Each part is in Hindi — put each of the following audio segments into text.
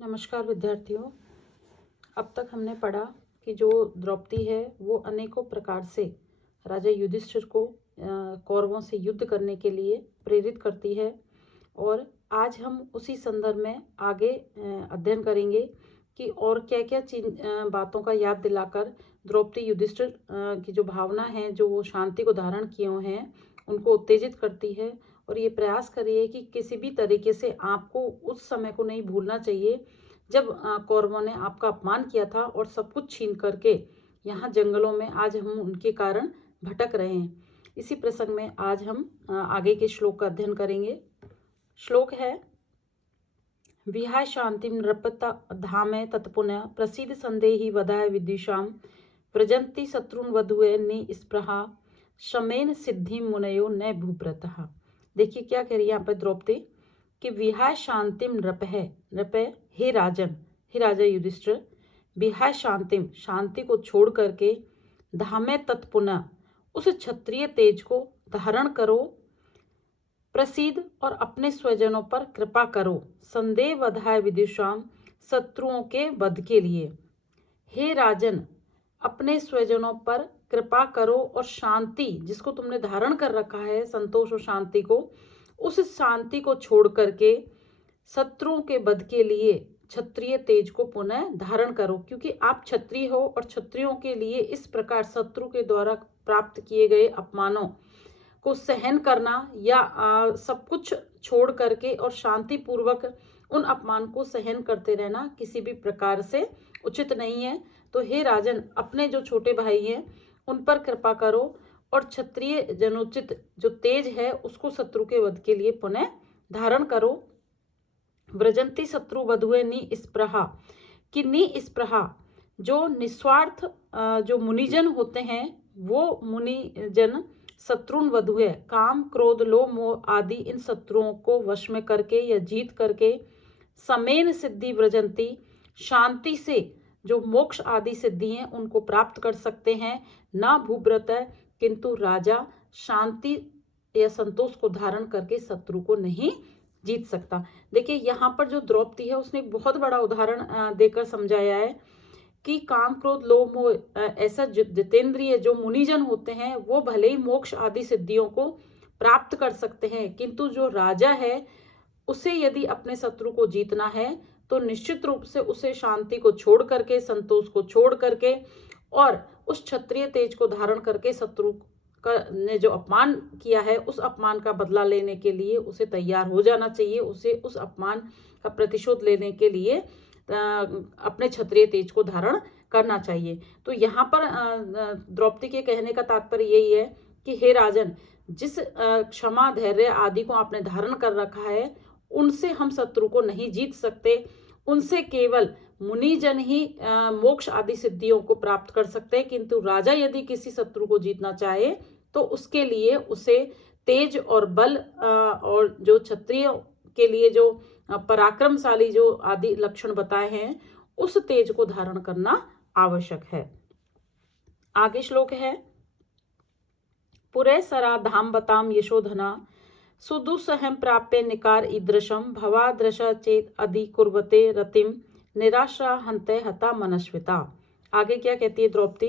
नमस्कार विद्यार्थियों। अब तक हमने पढ़ा कि जो द्रौपदी है वो अनेकों प्रकार से राजा युधिष्ठिर को कौरवों से युद्ध करने के लिए प्रेरित करती है और आज हम उसी संदर्भ में आगे अध्ययन करेंगे कि और क्या क्या बातों का याद दिलाकर द्रौपदी युधिष्ठिर की जो भावना है, जो वो शांति को धारण किए हुए हैं, उनको उत्तेजित करती है और ये प्रयास करिए कि किसी भी तरीके से आपको उस समय को नहीं भूलना चाहिए जब कौरवों ने आपका अपमान किया था और सब कुछ छीन करके यहाँ जंगलों में आज हम उनके कारण भटक रहे हैं। इसी प्रसंग में आज हम आगे के श्लोक का अध्ययन करेंगे। श्लोक है, विहाय शांतिम नृपता धामे तत्पुनः प्रसिद्ध संदेहि वधाय विद्युषाम व्रजंती शत्रुन वधुए निस्पृहा शमेन सिद्धि मुनयो न भूप्रतः। देखिए क्या कह रही है यहाँ पे द्रौपदी कि विहाय शांतिम नृप है, नृप हे राजन, हे राजा युधिष्ठिर, विहाय शांतिम शांति को छोड़ करके धामे तत्पुनः उस क्षत्रिय तेज को धारण करो, प्रसिद्ध और अपने स्वजनों पर कृपा करो, संदेह वधाय विदुषाम शत्रुओं के वध के लिए। हे राजन, अपने स्वजनों पर कृपा करो और शांति जिसको तुमने धारण कर रखा है, संतोष और शांति को, उस शांति को छोड़ करके शत्रुओं के वध के लिए क्षत्रिय तेज को पुनः धारण करो, क्योंकि आप क्षत्रिय हो और क्षत्रियों के लिए इस प्रकार शत्रु के द्वारा प्राप्त किए गए अपमानों को सहन करना या सब कुछ छोड़ करके और शांति पूर्वक उन अपमान को सहन करते रहना किसी भी प्रकार से उचित नहीं है। तो हे राजन, अपने जो छोटे भाई हैं उन पर कृपा करो और क्षत्रिय जनोचित जो तेज है उसको शत्रु के वध के लिए पुनः धारण करो। व्रजंती शत्रु वधुए निस्पृहा, कि निस्पृहा जो निस्वार्थ जो मुनिजन होते हैं वो मुनिजन शत्रुन वधु है, काम क्रोध लोभ मोह आदि इन शत्रुओं को वश में करके या जीत करके समेन सिद्धि व्रजंती शांति से जो मोक्ष आदि सिद्धि हैं उनको प्राप्त कर सकते हैं। ना भूव्रत है, किंतु राजा शांति या संतोष को धारण करके शत्रु को नहीं जीत सकता। देखिए यहाँ पर जो द्रौपदी है उसने एक बहुत बड़ा उदाहरण देकर समझाया है कि काम क्रोध लोभ मोह ऐसा जितेंद्रिय जो मुनिजन होते हैं वो भले ही मोक्ष आदि सिद्धियों को प्राप्त कर सकते हैं, किंतु जो राजा है उसे यदि अपने शत्रु को जीतना है तो निश्चित रूप से उसे शांति को छोड़ करके, संतोष को छोड़ करके और उस क्षत्रिय तेज को धारण करके शत्रु ने जो अपमान किया है उस अपमान का बदला लेने के लिए उसे तैयार हो जाना चाहिए। उसे उस अपमान का प्रतिशोध लेने के लिए अपने क्षत्रिय तेज को धारण करना चाहिए। तो यहाँ पर द्रौपदी के कहने का तात्पर्य यही है कि हे राजन, जिस क्षमा धैर्य आदि को आपने धारण कर रखा है उनसे हम शत्रु को नहीं जीत सकते, उनसे केवल मुनिजन ही मोक्ष आदि सिद्धियों को प्राप्त कर सकते हैं, किंतु राजा यदि किसी शत्रु को जीतना चाहे तो उसके लिए उसे तेज और बल और जो क्षत्रिय के लिए जो पराक्रमशाली जो आदि लक्षण बताए हैं उस तेज को धारण करना आवश्यक है। आगे श्लोक है, पुरे सरा धाम बताम यशोधना सुदुसहम प्राप्य निकार ईदृशम भवादृशा चेत अधि कुर्वते रतिम निराशा हंते हता मनस्विता। आगे क्या कहती है द्रौपदी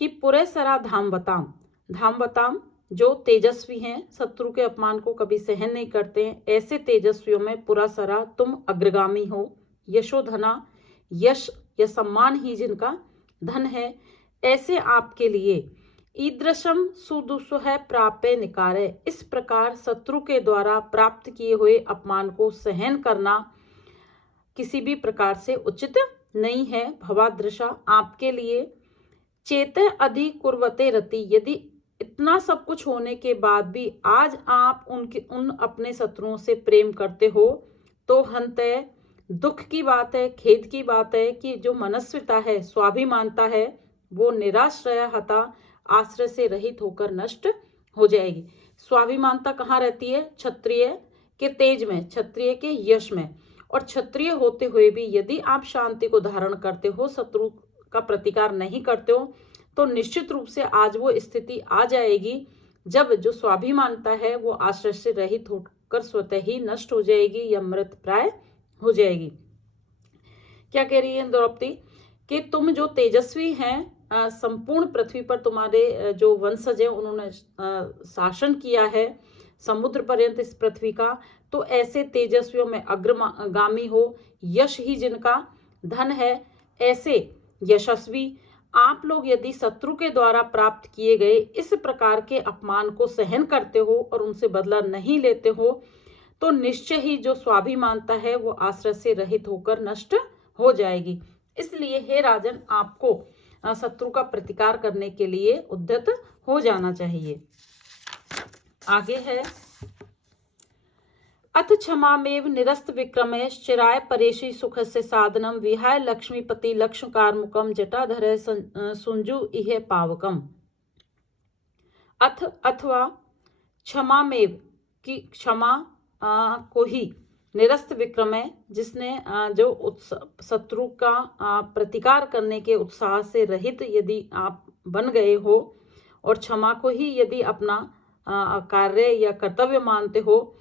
कि पुरे सरा धाम बताम, धाम बताम जो तेजस्वी हैं, शत्रु के अपमान को कभी सहन नहीं करते हैं, ऐसे तेजस्वियों में पुरा सरा तुम अग्रगामी हो। यशोधना यश या सम्मान ही जिनका धन है, ऐसे आपके लिए ईदृशम सुदुसह प्राप्य निकारे, इस प्रकार शत्रु के द्वारा प्राप्त किए हुए अपमान को सहन करना किसी भी प्रकार से उचित नहीं है। भवादृशा आपके लिए चेत अधि कुर्वते रति, यदि इतना सब कुछ होने के बाद भी आज आप उन अपने शत्रुओं से प्रेम करते हो तो हंते दुख की बात है, खेद की बात है कि जो मनस्विता है, स्वाभिमानता है, वो निराश्रय हता आश्रय से रहित होकर नष्ट हो जाएगी। स्वाभिमानता कहाँ रहती है? क्षत्रिय के तेज में, क्षत्रिय के यश में। और क्षत्रिय होते हुए भी यदि आप शांति को धारण करते हो, शत्रु का प्रतिकार नहीं करते हो, तो निश्चित रूप से आज वो स्थिति आ जाएगी जब जो स्वाभिमानता है वो आश्रय से रहित होकर स्वतः ही नष्ट हो जाएगी या मृत प्राय हो जाएगी। क्या कह रही है द्रौपदी कि तुम जो तेजस्वी हैं, संपूर्ण पृथ्वी पर तुम्हारे जो वंशज हैं उन्होंने शासन किया है समुद्र पर्यंत इस पृथ्वी का, तो ऐसे तेजस्वियों में अग्रगामी हो, यश ही जिनका धन है, ऐसे यशस्वी आप लोग यदि शत्रु के द्वारा प्राप्त किए गए इस प्रकार के अपमान को सहन करते हो और उनसे बदला नहीं लेते हो, तो निश्चय ही जो स्वाभिमानता है वो आश्रय से रहित होकर नष्ट हो जाएगी। इसलिए हे राजन, आपको शत्रु का प्रतिकार करने के लिए उद्यत हो जाना चाहिए। आगे है, अथ क्षमामेव निरस्त विक्रमैश्चिराय परेशी सुखस्य साधनम विहाय लक्ष्मीपति लक्ष्म कार्मुकम जटाधर सुंजु इह पावकम। अथवा क्षमामेव की क्षमा को ही निरस्त विक्रम है, जिसने जो शत्रु का प्रतिकार करने के उत्साह से रहित यदि आप बन गए हो और क्षमा को ही यदि अपना कार्य या कर्तव्य मानते हो,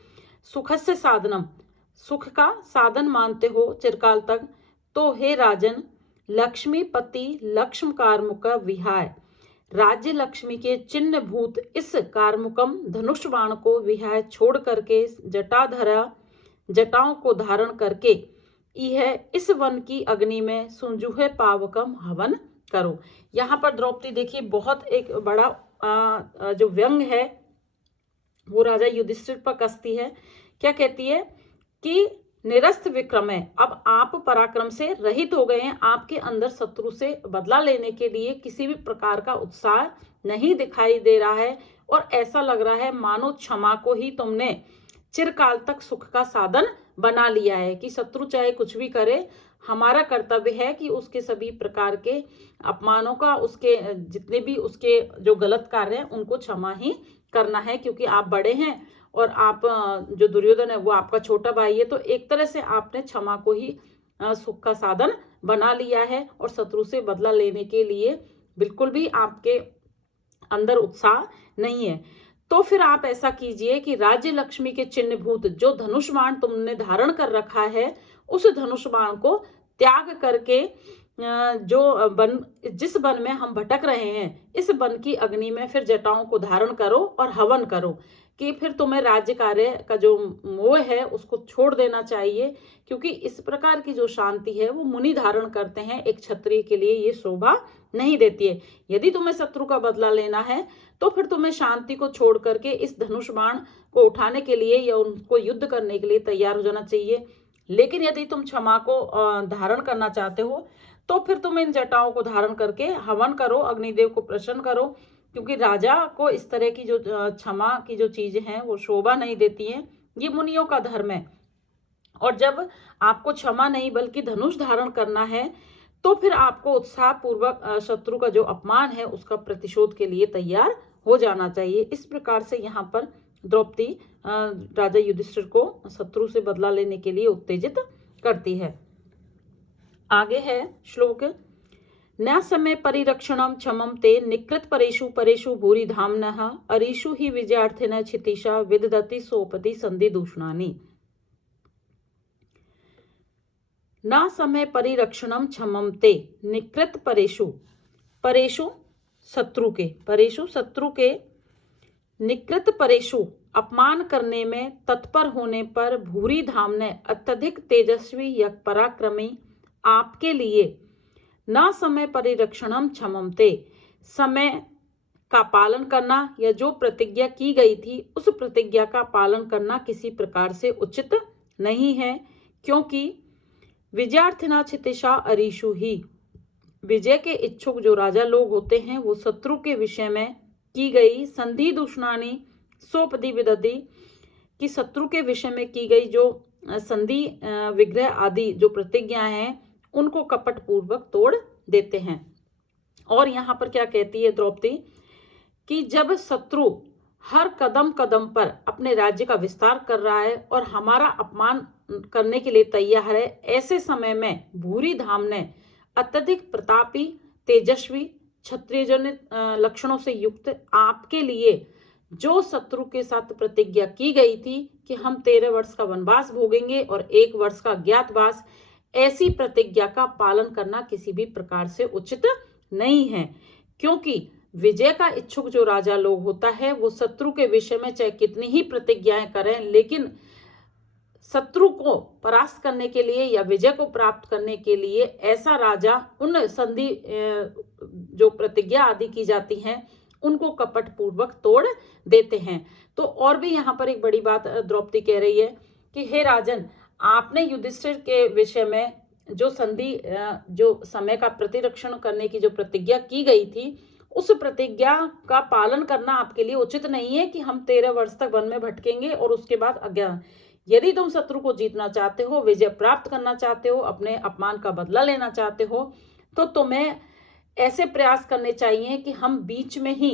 सुखस्य साधनम सुख का साधन मानते हो चिरकाल तक, तो हे राजन लक्ष्मीपति लक्ष्म कार्मुक विहाय राज्य लक्ष्मी के चिन्ह भूत इस कार्मुकम धनुष बाण को विहाय छोड़ करके जटाधरा जटाओं को धारण करके यह इस वन की अग्नि में सुंजुहे पावकम हवन करो। यहाँ पर द्रौपदी देखिए बहुत एक बड़ा जो व्यंग है वो राजा युधिष्ठिर पर कसती है। क्या कहती है कि निरस्त विक्रम है, अब आप पराक्रम से रहित हो गए हैं, आपके अंदर शत्रु से बदला लेने के लिए किसी भी प्रकार का उत्साह नहीं दिखाई दे रहा है और ऐसा लग रहा है मानो क्षमा को ही तुमने चिरकाल तक सुख का साधन बना लिया है कि शत्रु चाहे कुछ भी करे, हमारा कर्तव्य है कि उसके सभी प्रकार के अपमानों का, उसके जितने भी उसके जो गलत कार्य हैं उनको क्षमा ही करना है, क्योंकि आप बड़े हैं और आप जो दुर्योधन है वो आपका छोटा भाई है। तो एक तरह से आपने क्षमा को ही सुख का साधन बना लिया है और शत्रु से बदला लेने के लिए बिल्कुल भी आपके अंदर उत्साह नहीं है। तो फिर आप ऐसा कीजिए कि राज्य लक्ष्मी के चिन्ह भूत जो धनुष बाण तुमने धारण कर रखा है, उस धनुष बाण को त्याग करके जो वन, जिस वन में हम भटक रहे हैं, इस वन की अग्नि में फिर जटाओं को धारण करो और हवन करो कि फिर तुम्हें राज्य कार्य का जो मोह है उसको छोड़ देना चाहिए, क्योंकि इस प्रकार की जो शांति है वो मुनि धारण करते हैं, एक क्षत्रिय के लिए ये शोभा नहीं देती है। यदि तुम्हें शत्रु का बदला लेना है तो फिर तुम्हें शांति को छोड़ करके इस धनुष बाण को उठाने के लिए या उनको युद्ध करने के लिए तैयार हो जाना चाहिए। लेकिन यदि तुम क्षमा को धारण करना चाहते हो तो फिर तुम इन जटाओं को धारण करके हवन करो, अग्निदेव को प्रसन्न करो, क्योंकि राजा को इस तरह की जो क्षमा की जो चीजें हैं वो शोभा नहीं देती हैं, ये मुनियों का धर्म है। और जब आपको क्षमा नहीं बल्कि धनुष धारण करना है तो फिर आपको उत्साह पूर्वक शत्रु का जो अपमान है उसका प्रतिशोध के लिए तैयार हो जाना चाहिए। इस प्रकार से यहाँ पर द्रौपदी राजा युधिष्ठिर को शत्रु से बदला लेने के लिए उत्तेजित करती है। आगे है श्लोक, न समय परिरक्षणम क्षमम ते निकृत परेषु परेषु भूरि धाम्नः अरीषु ही विजयार्थिन क्षितिशा विदधति सोपति संधि दूषणानि। न समय परिरक्षणम क्षमम ते निकृत परेषु परेषु शत्रु के परेषु शत्रु के निकृत परेषु अपमान करने में तत्पर होने पर भूरि धामने अत्यधिक तेजस्वी या पराक्रमी आपके लिए न समय परिरक्षणम क्षमम ते समय का पालन करना या जो प्रतिज्ञा की गई थी उस प्रतिज्ञा का पालन करना किसी प्रकार से उचित नहीं है, क्योंकि विजयार्थिना क्षितिशा अरीषु ही विजय के इच्छुक जो राजा लोग होते हैं वो शत्रु के विषय में की गई संधि दूषणानी सोपदी विदधि कि शत्रु के विषय में की गई जो संधि विग्रह आदि जो प्रतिज्ञा हैं उनको कपट पूर्वक तोड़ देते हैं। और यहाँ पर क्या कहती है द्रौपदी कि जब शत्रु हर कदम कदम पर अपने राज्य का विस्तार कर रहा है और हमारा अपमान करने के लिए तैयार है, ऐसे समय में भूरि धाम ने अत्यधिक प्रतापी तेजस्वी क्षत्रियजन लक्षणों से युक्त आपके लिए जो शत्रु के साथ प्रतिज्ञा की गई थी कि हम 13 वर्ष का वनवास भोगेंगे और 1 वर्ष का ज्ञातवास, ऐसी प्रतिज्ञा का पालन करना किसी भी प्रकार से उचित नहीं है, क्योंकि विजय का इच्छुक जो राजा लोग होता है वो शत्रु के विषय में चाहे कितनी ही प्रतिज्ञाएं करें, लेकिन शत्रु को परास्त करने के लिए या विजय को प्राप्त करने के लिए ऐसा राजा उन संधि जो प्रतिज्ञा आदि की जाती हैं उनको कपट पूर्वक तोड़ देते हैं। तो और भी यहाँ पर एक बड़ी बात द्रौपदी कह रही है कि हे राजन, आपने युधिष्ठिर के विषय में जो संधि जो समय का प्रतिरक्षण करने की जो प्रतिज्ञा की गई थी, उस प्रतिज्ञा का पालन करना आपके लिए उचित नहीं है कि हम 13 वर्ष तक वन में भटकेंगे और उसके बाद अज्ञान। यदि तुम शत्रु को जीतना चाहते हो, विजय प्राप्त करना चाहते हो, अपने अपमान का बदला लेना चाहते हो, तो तुम्हें ऐसे प्रयास करने चाहिए कि हम बीच में ही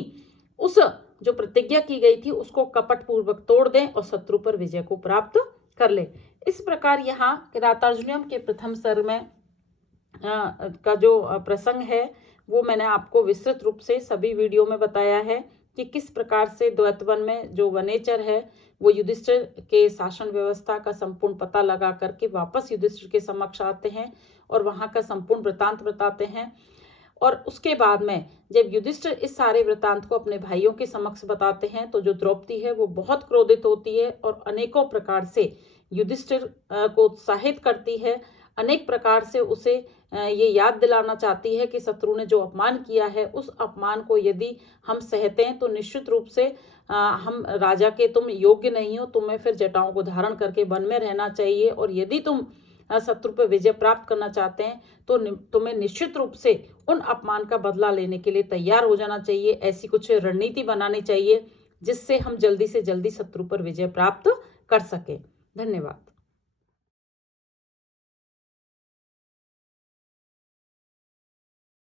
उस जो प्रतिज्ञा की गई थी उसको कपट पूर्वक तोड़ दें और शत्रु पर विजय को प्राप्त कर ले। इस प्रकार यहाँ किरातार्जुनीयम के प्रथम सर्ग में का जो प्रसंग है वो मैंने आपको विस्तृत रूप से सभी वीडियो में बताया है कि किस प्रकार से द्वैतवन में जो वनेचर है वो युधिष्ठिर के शासन व्यवस्था का संपूर्ण पता लगा करके वापस युधिष्ठिर के समक्ष आते हैं और वहाँ का संपूर्ण वृतांत बताते हैं। और उसके बाद में जब युधिष्ठिर इस सारे वृतांत को अपने भाइयों के समक्ष बताते हैं तो जो द्रौपदी है वो बहुत क्रोधित होती है और अनेकों प्रकार से युधिष्ठिर को उत्साहित करती है, अनेक प्रकार से उसे ये याद दिलाना चाहती है कि शत्रु ने जो अपमान किया है उस अपमान को यदि हम सहते हैं तो निश्चित रूप से हम राजा के तुम योग्य नहीं हो, तुम्हें फिर जटाओं को धारण करके वन में रहना चाहिए, और यदि तुम शत्रु पर विजय प्राप्त करना चाहते हैं तो तुम्हें निश्चित रूप से उन अपमान का बदला लेने के लिए तैयार हो जाना चाहिए। ऐसी कुछ रणनीति बनानी चाहिए जिससे हम जल्दी से जल्दी शत्रु पर विजय प्राप्त कर सकें। धन्यवाद।